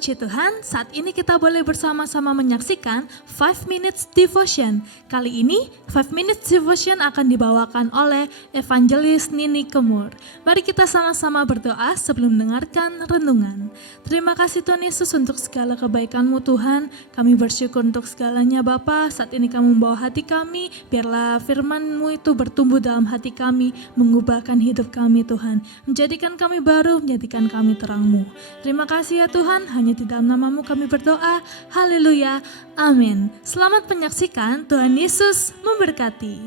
Puji Tuhan, saat ini kita boleh bersama-sama menyaksikan 5 Minutes Devotion. Kali ini 5 Minutes Devotion akan dibawakan oleh Evangelis Nini Kemur. Mari kita sama-sama berdoa sebelum mendengarkan renungan. Terima kasih Tuhan Yesus untuk segala kebaikan-Mu Tuhan. Kami bersyukur untuk segalanya Bapa. Saat ini Kamu membawa hati kami, biarlah firman-Mu itu bertumbuh dalam hati kami, mengubahkan hidup kami Tuhan. Menjadikan kami baru, menjadikan kami terang-Mu. Terima kasih ya Tuhan. Hanya di dalam nama-Mu kami berdoa. Haleluya. Amin. Selamat menyaksikan. Tuhan Yesus memberkati.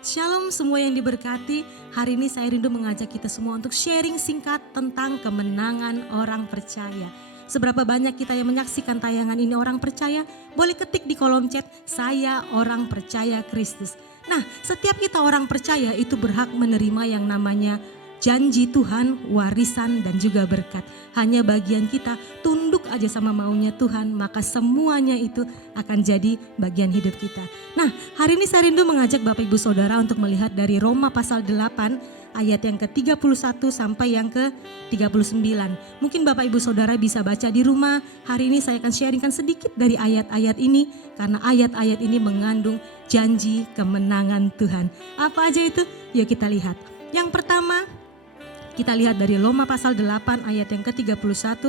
Shalom semua yang diberkati. Hari ini saya rindu mengajak kita semua untuk sharing singkat tentang kemenangan orang percaya. Seberapa banyak kita yang menyaksikan tayangan ini orang percaya? Boleh ketik di kolom chat, saya orang percaya Kristus. Nah, setiap kita orang percaya itu berhak menerima yang namanya janji Tuhan, warisan dan juga berkat. Hanya bagian kita tunduk aja sama maunya Tuhan, maka semuanya itu akan jadi bagian hidup kita. Nah, hari ini saya rindu mengajak Bapak Ibu Saudara untuk melihat dari Roma pasal 8 ayat yang ke-31 sampai yang ke-39. Mungkin Bapak Ibu Saudara bisa baca di rumah. Hari ini saya akan sharingkan sedikit dari ayat-ayat ini, karena ayat-ayat ini mengandung janji kemenangan Tuhan. Apa aja itu? Yuk kita lihat. Yang pertama, kita lihat dari Roma pasal 8 ayat yang ke-31.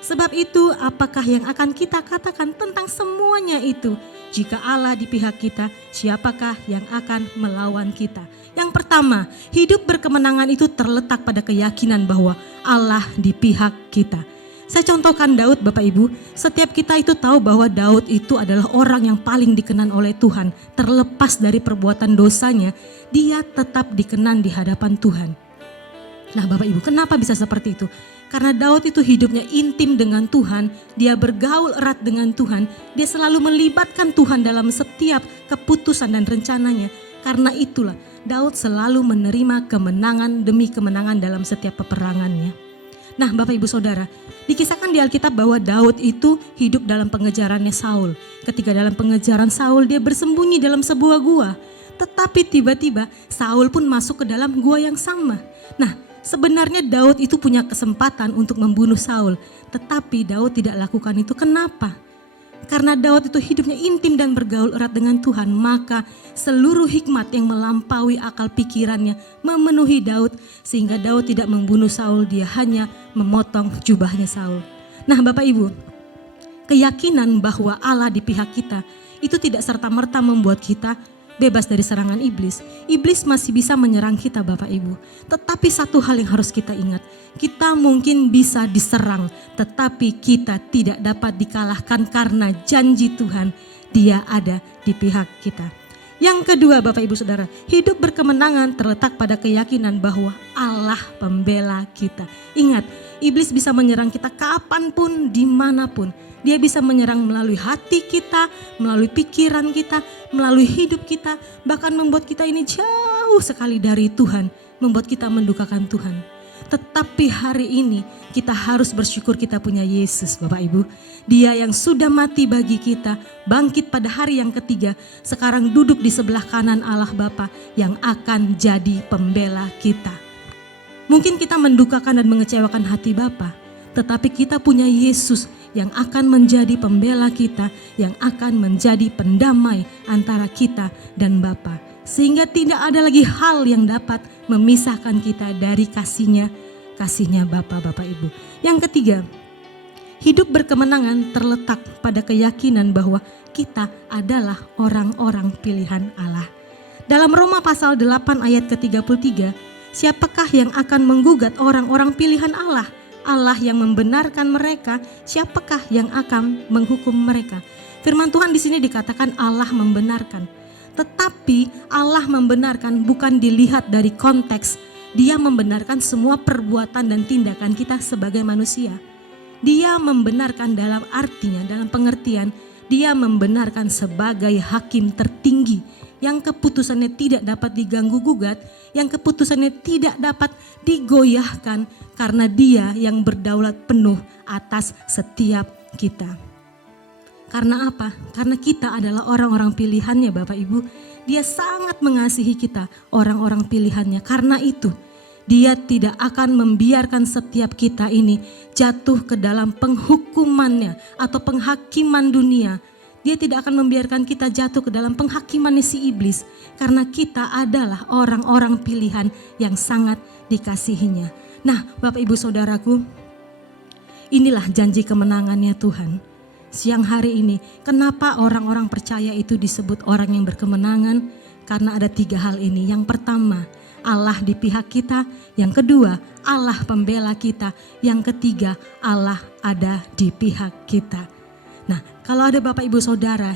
Sebab itu apakah yang akan kita katakan tentang semuanya itu? Jika Allah di pihak kita, siapakah yang akan melawan kita? Yang pertama, hidup berkemenangan itu terletak pada keyakinan bahwa Allah di pihak kita. Saya contohkan Daud Bapak Ibu, setiap kita itu tahu bahwa Daud itu adalah orang yang paling dikenan oleh Tuhan. Terlepas dari perbuatan dosanya, dia tetap dikenan di hadapan Tuhan. Nah Bapak Ibu, kenapa bisa seperti itu? Karena Daud itu hidupnya intim dengan Tuhan, dia bergaul erat dengan Tuhan, dia selalu melibatkan Tuhan dalam setiap keputusan dan rencananya. Karena itulah Daud selalu menerima kemenangan demi kemenangan dalam setiap peperangannya. Nah Bapak Ibu Saudara, dikisahkan di Alkitab bahwa Daud itu hidup dalam pengejarannya Saul. Ketika dalam pengejaran Saul, dia bersembunyi dalam sebuah gua. Tetapi tiba-tiba Saul pun masuk ke dalam gua yang sama. Nah, sebenarnya Daud itu punya kesempatan untuk membunuh Saul, tetapi Daud tidak lakukan itu. Kenapa? Karena Daud itu hidupnya intim dan bergaul erat dengan Tuhan, maka seluruh hikmat yang melampaui akal pikirannya memenuhi Daud, sehingga Daud tidak membunuh Saul, dia hanya memotong jubahnya Saul. Nah Bapak Ibu, keyakinan bahwa Allah di pihak kita itu tidak serta-merta membuat kita bebas dari serangan iblis. Iblis masih bisa menyerang kita Bapak Ibu. Tetapi satu hal yang harus kita ingat. Kita mungkin bisa diserang, tetapi kita tidak dapat dikalahkan karena janji Tuhan. Dia ada di pihak kita. Yang kedua Bapak Ibu Saudara, hidup berkemenangan terletak pada keyakinan bahwa Allah pembela kita. Ingat, iblis bisa menyerang kita kapanpun, dimanapun. Dia bisa menyerang melalui hati kita, melalui pikiran kita, melalui hidup kita. Bahkan membuat kita ini jauh sekali dari Tuhan, membuat kita mendukakan Tuhan. Tetapi hari ini kita harus bersyukur kita punya Yesus Bapak Ibu. Dia yang sudah mati bagi kita, bangkit pada hari yang ketiga, sekarang duduk di sebelah kanan Allah Bapa yang akan jadi pembela kita. Mungkin kita mendukakan dan mengecewakan hati Bapa, tetapi kita punya Yesus yang akan menjadi pembela kita, yang akan menjadi pendamai antara kita dan Bapa. Sehingga tidak ada lagi hal yang dapat memisahkan kita dari kasihnya Bapa, Bapak Ibu. Yang ketiga, hidup berkemenangan terletak pada keyakinan bahwa kita adalah orang-orang pilihan Allah. Dalam Roma pasal 8 ayat ke-33, siapakah yang akan menggugat orang-orang pilihan Allah? Allah yang membenarkan mereka, siapakah yang akan menghukum mereka? Firman Tuhan di sini dikatakan Allah membenarkan. Tetapi Allah membenarkan bukan dilihat dari konteks. Dia membenarkan semua perbuatan dan tindakan kita sebagai manusia. Dia membenarkan dalam artinya, dalam pengertian, dia membenarkan sebagai hakim tertinggi yang keputusannya tidak dapat diganggu gugat, yang keputusannya tidak dapat digoyahkan, karena dia yang berdaulat penuh atas setiap kita. Karena apa? Karena kita adalah orang-orang pilihannya Bapak Ibu. Dia sangat mengasihi kita, orang-orang pilihannya. Karena itu Dia tidak akan membiarkan setiap kita ini jatuh ke dalam penghukumannya atau penghakiman dunia. Dia tidak akan membiarkan kita jatuh ke dalam penghakiman si iblis, karena kita adalah orang-orang pilihan yang sangat dikasihinya. Nah, Bapak Ibu Saudaraku, inilah janji kemenangannya Tuhan. Siang hari ini, kenapa orang-orang percaya itu disebut orang yang berkemenangan? Karena ada 3 hal ini. Yang pertama, Allah di pihak kita. Yang kedua, Allah pembela kita. Yang ketiga, Allah ada di pihak kita. Nah, kalau ada Bapak Ibu Saudara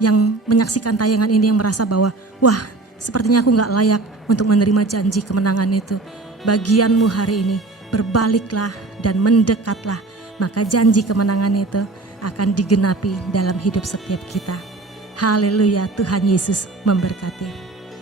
yang menyaksikan tayangan ini yang merasa bahwa, wah, sepertinya aku gak layak untuk menerima janji kemenangan itu. Bagianmu hari ini, berbaliklah dan mendekatlah. Maka janji kemenangan itu akan digenapi dalam hidup setiap kita. Haleluya, Tuhan Yesus memberkati.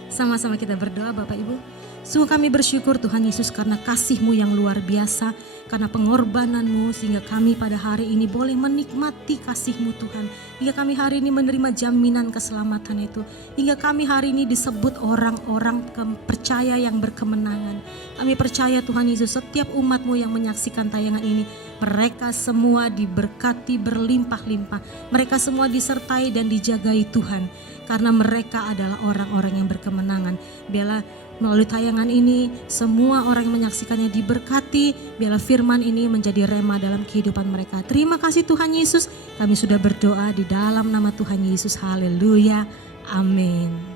Sama-sama kita berdoa Bapak Ibu. Sungguh kami bersyukur Tuhan Yesus karena kasih-Mu yang luar biasa, karena pengorbanan-Mu sehingga kami pada hari ini boleh menikmati kasih-Mu Tuhan. Hingga kami hari ini menerima jaminan keselamatan itu. Hingga kami hari ini disebut orang-orang percaya yang berkemenangan. Kami percaya Tuhan Yesus, setiap umat-Mu yang menyaksikan tayangan ini, mereka semua diberkati berlimpah-limpah. Mereka semua disertai dan dijagai Tuhan. Karena mereka adalah orang-orang yang berkemenangan. Biarlah melalui tayangan ini semua orang yang menyaksikannya diberkati. Biarlah firman ini menjadi rema dalam kehidupan mereka. Terima kasih Tuhan Yesus. Kami sudah berdoa di dalam nama Tuhan Yesus. Haleluya. Amin.